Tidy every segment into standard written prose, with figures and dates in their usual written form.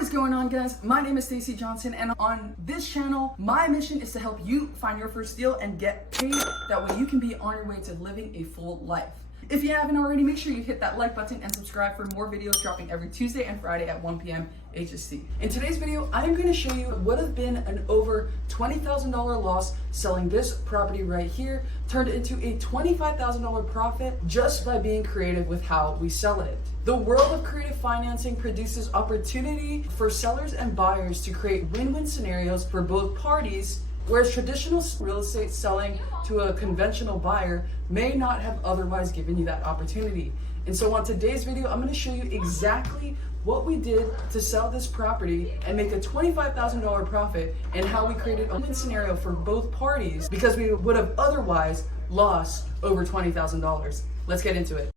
What is going on, guys? My name is Stacey Johnson, and on this channel, my mission is to help you find your first deal and get paid. That way you can be on your way to living a full life. If you haven't already, make sure you hit that like button and subscribe for more videos dropping every Tuesday and Friday at 1 p.m. HST. In today's video, I'm going to show you what would have been an over $20,000 loss selling this property right here turned into a $25,000 profit just by being creative with how we sell it. The world of creative financing produces opportunity for sellers and buyers to create win-win scenarios for both parties, whereas traditional real estate selling to a conventional buyer may not have otherwise given you that opportunity. And so on today's video, I'm going to show you exactly what we did to sell this property and make a $25,000 profit, and how we created a win scenario for both parties because we would have otherwise lost over $20,000. Let's get into it.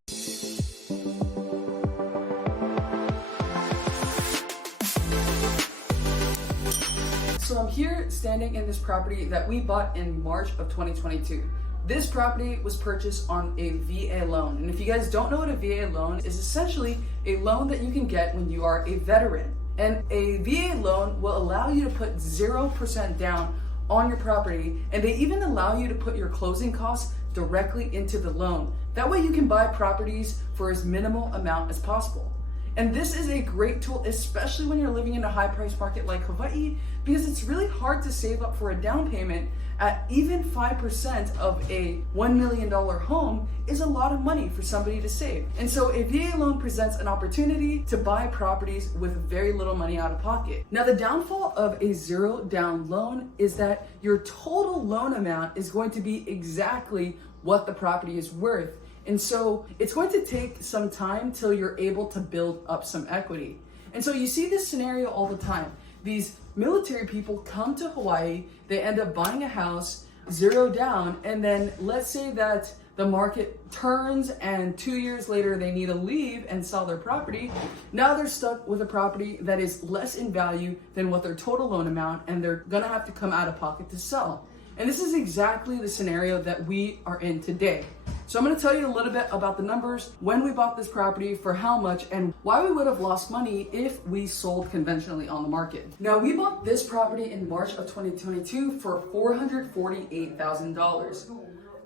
So I'm here standing in this property that we bought in March of 2022. This property was purchased on a VA loan. And if you guys don't know what a VA loan is, essentially a loan that you can get when you are a veteran. And a VA loan will allow you to put 0% down on your property, and they even allow you to put your closing costs directly into the loan. That way you can buy properties for as minimal amount as possible. And this is a great tool, especially when you're living in a high price market like Hawaii, because it's really hard to save up for a down payment. At even 5% of a $1 million home is a lot of money for somebody to save. And so a VA loan presents an opportunity to buy properties with very little money out of pocket. Now, the downfall of a zero down loan is that your total loan amount is going to be exactly what the property is worth. And so it's going to take some time till you're able to build up some equity. And so you see this scenario all the time. These military people come to Hawaii, they end up buying a house, zero down, and then let's say that the market turns and 2 years later they need to leave and sell their property. Now they're stuck with a property that is less in value than what their total loan amount, and they're gonna have to come out of pocket to sell. And this is exactly the scenario that we are in today. So I'm going to tell you a little bit about the numbers, when we bought this property, for how much, and why we would have lost money if we sold conventionally on the market. Now, we bought this property in March of 2022 for $448,000.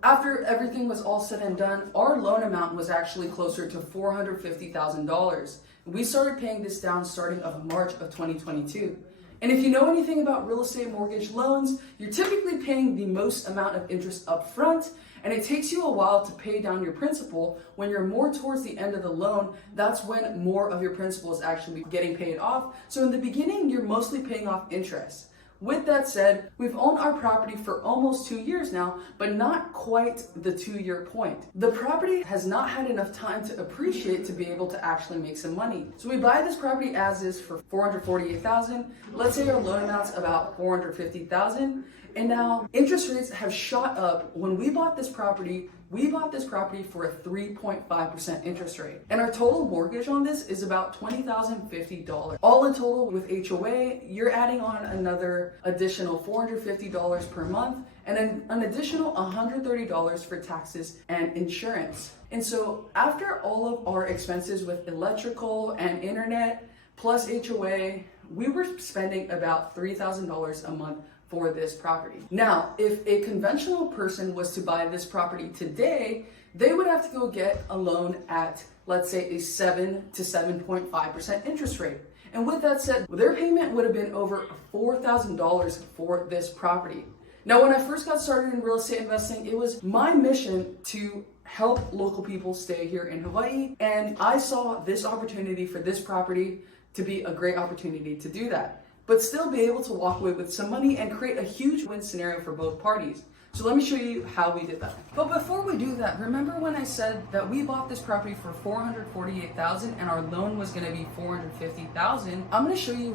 After everything was all said and done, our loan amount was actually closer to $450,000. We started paying this down starting of March of 2022. And if you know anything about real estate mortgage loans, you're typically paying the most amount of interest up front, and it takes you a while to pay down your principal. When you're more towards the end of the loan, that's when more of your principal is actually getting paid off. So in the beginning, you're mostly paying off interest. With that said, we've owned our property for almost 2 years now, but not quite the 2-year point. The property has not had enough time to appreciate to be able to actually make some money. So we buy this property as is for $448,000. Let's say our loan amount's about $450,000. And now interest rates have shot up. When we bought this property for a 3.5% interest rate. And our total mortgage on this is about $20,050. All in total with HOA, you're adding on another additional $450 per month, and then an additional $130 for taxes and insurance. And so after all of our expenses with electrical and internet plus HOA, we were spending about $3,000 a month for this property. Now, if a conventional person was to buy this property today, they would have to go get a loan at, let's say, a 7 to 7.5% interest rate. And with that said, their payment would have been over $4,000 for this property. Now, when I first got started in real estate investing, it was my mission to help local people stay here in Hawaii. And I saw this opportunity for this property to be a great opportunity to do that, but still be able to walk away with some money and create a huge win scenario for both parties. So let me show you how we did that. But before we do that, remember when I said that we bought this property for $448,000 and our loan was gonna be $450,000? I'm gonna show you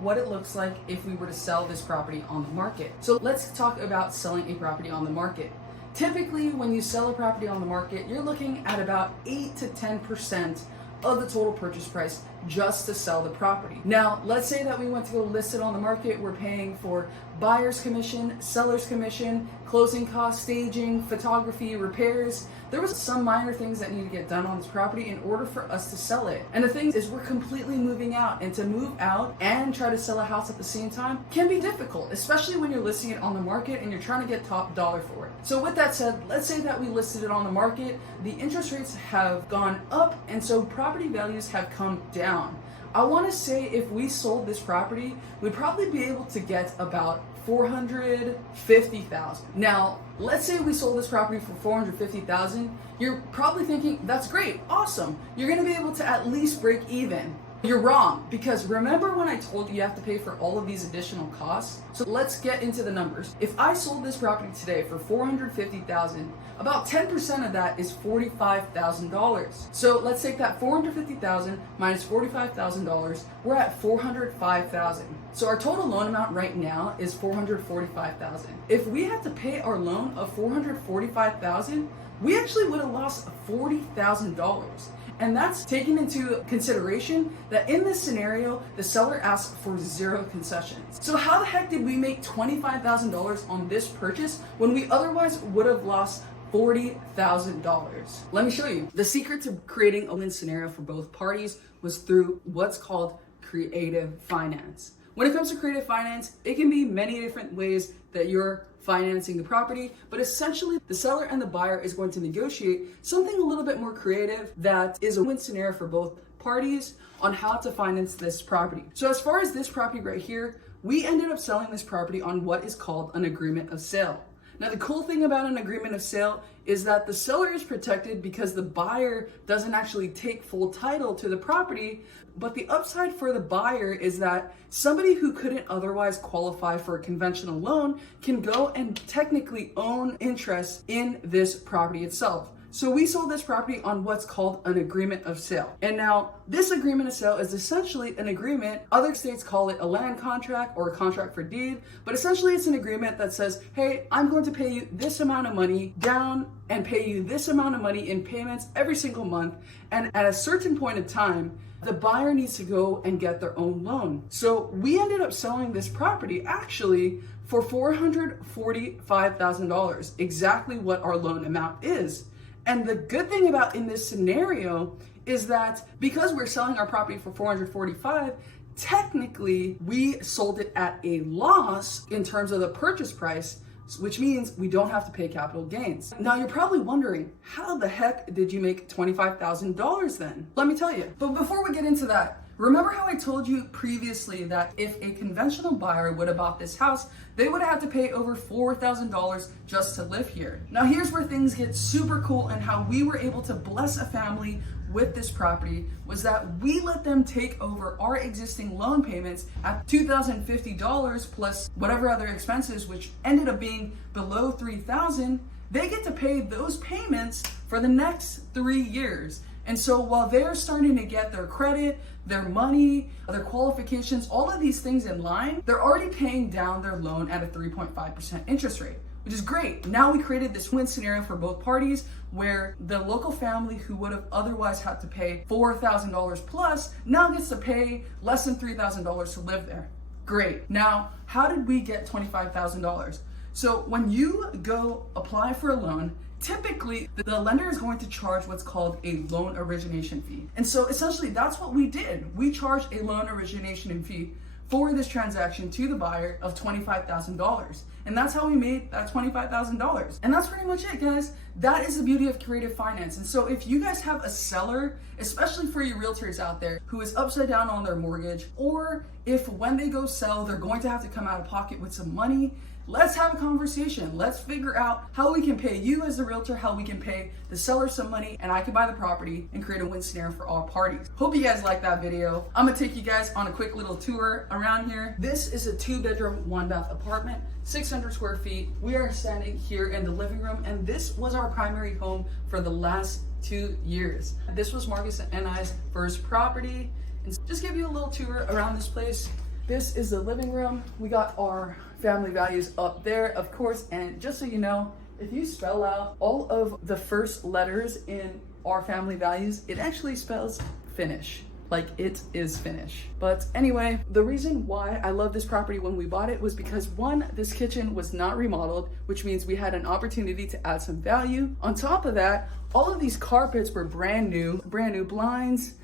what it looks like if we were to sell this property on the market. So let's talk about selling a property on the market. Typically, when you sell a property on the market, you're looking at about 8 to 10% of the total purchase price just to sell the property. Now, let's say that we went to go list it on the market. We're paying for buyer's commission, seller's commission, closing costs, staging, photography, repairs. There was some minor things that need to get done on this property in order for us to sell it. And the thing is, we're completely moving out, and to move out and try to sell a house at the same time can be difficult, especially when you're listing it on the market and you're trying to get top dollar for it. So with that said, let's say that we listed it on the market, the interest rates have gone up, and so property values have come down. I want to say if we sold this property, we'd probably be able to get about $450,000. Now, let's say we sold this property for $450,000. You're probably thinking, that's great, awesome. You're gonna be able to at least break even. You're wrong, because remember when I told you have to pay for all of these additional costs? So let's get into the numbers. If I sold this property today for $450,000, about 10% of that is $45,000. So let's take that $450,000 minus $45,000, we're at $405,000. So our total loan amount right now is $445,000. If we had to pay our loan of $445,000, we actually would have lost $40,000. And that's taking into consideration that in this scenario, the seller asked for 0 concessions. So how the heck did we make $25,000 on this purchase when we otherwise would have lost $40,000? Let me show you. The secret to creating a win scenario for both parties was through what's called creative finance. When it comes to creative finance, it can be many different ways that you're financing the property, but essentially the seller and the buyer is going to negotiate something a little bit more creative that is a win scenario for both parties on how to finance this property. So as far as this property right here, we ended up selling this property on what is called an agreement of sale. Now, the cool thing about an agreement of sale is that the seller is protected because the buyer doesn't actually take full title to the property, but the upside for the buyer is that somebody who couldn't otherwise qualify for a conventional loan can go and technically own interest in this property itself. So we sold this property on what's called an agreement of sale. And now this agreement of sale is essentially an agreement. Other states call it a land contract or a contract for deed, but essentially it's an agreement that says, hey, I'm going to pay you this amount of money down and pay you this amount of money in payments every single month. And at a certain point in time, the buyer needs to go and get their own loan. So we ended up selling this property actually for $445,000, exactly what our loan amount is. And the good thing about in this scenario is that because we're selling our property for $445,000, technically we sold it at a loss in terms of the purchase price, which means we don't have to pay capital gains. Now you're probably wondering, how the heck did you make $25,000 then? Let me tell you. But before we get into that, remember how I told you previously that if a conventional buyer would have bought this house, they would have had to pay over $4,000 just to live here. Now here's where things get super cool, and how we were able to bless a family with this property was that we let them take over our existing loan payments at $2,050 plus whatever other expenses, which ended up being below $3,000. They get to pay those payments for the next 3 years. And so while they're starting to get their credit, their money, their qualifications, all of these things in line, they're already paying down their loan at a 3.5% interest rate, which is great. Now we created this win scenario for both parties where the local family who would have otherwise had to pay $4,000 plus now gets to pay less than $3,000 to live there. Great. Now, how did we get $25,000? So when you go apply for a loan, typically the lender is going to charge what's called a loan origination fee. And so essentially that's what we did. We charged a loan origination fee for this transaction to the buyer of $25,000. And that's how we made that $25,000. And that's pretty much it, guys. That is the beauty of creative finance. And so if you guys have a seller, especially for you realtors out there, who is upside down on their mortgage, or if when they go sell, they're going to have to come out of pocket with some money, let's have a conversation. Let's figure out how we can pay you as a realtor, how we can pay the seller some money, and I can buy the property and create a win scenario for all parties. Hope you guys like that video. I'm gonna take you guys on a quick little tour around here. This is a 2-bedroom, 1-bath apartment, 600 square feet. We are standing here in the living room, and this was our primary home for the last 2 years. This was Marcus and I's first property. And just give you a little tour around this place. This is the living room. We got our family values up there, of course, and just so you know, if you spell out all of the first letters in our family values, it actually spells finish. like it is finished. But anyway, the reason why I love this property when we bought it was because one, this kitchen was not remodeled, which means we had an opportunity to add some value. On top of that, all of these carpets were brand new blinds,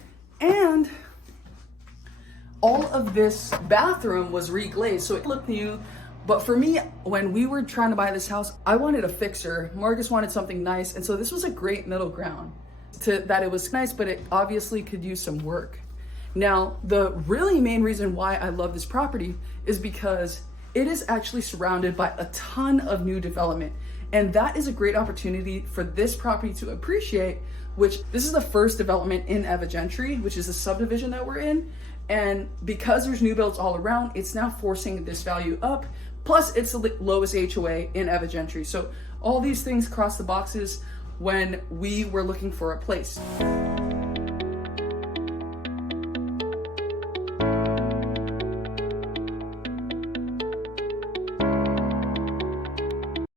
and all of this bathroom was reglazed, so it looked new. But for me, when we were trying to buy this house, I wanted a fixer. Marcus wanted something nice, and so this was a great middle ground. That it was nice, but it obviously could use some work. Now, the really main reason why I love this property is because it is actually surrounded by a ton of new development. And that is a great opportunity for this property to appreciate, which this is the first development in Eva Gentry, which is a subdivision that we're in. And because there's new builds all around, it's now forcing this value up. Plus, it's the lowest HOA in Eva Gentry. So all these things cross the boxes when we were looking for a place.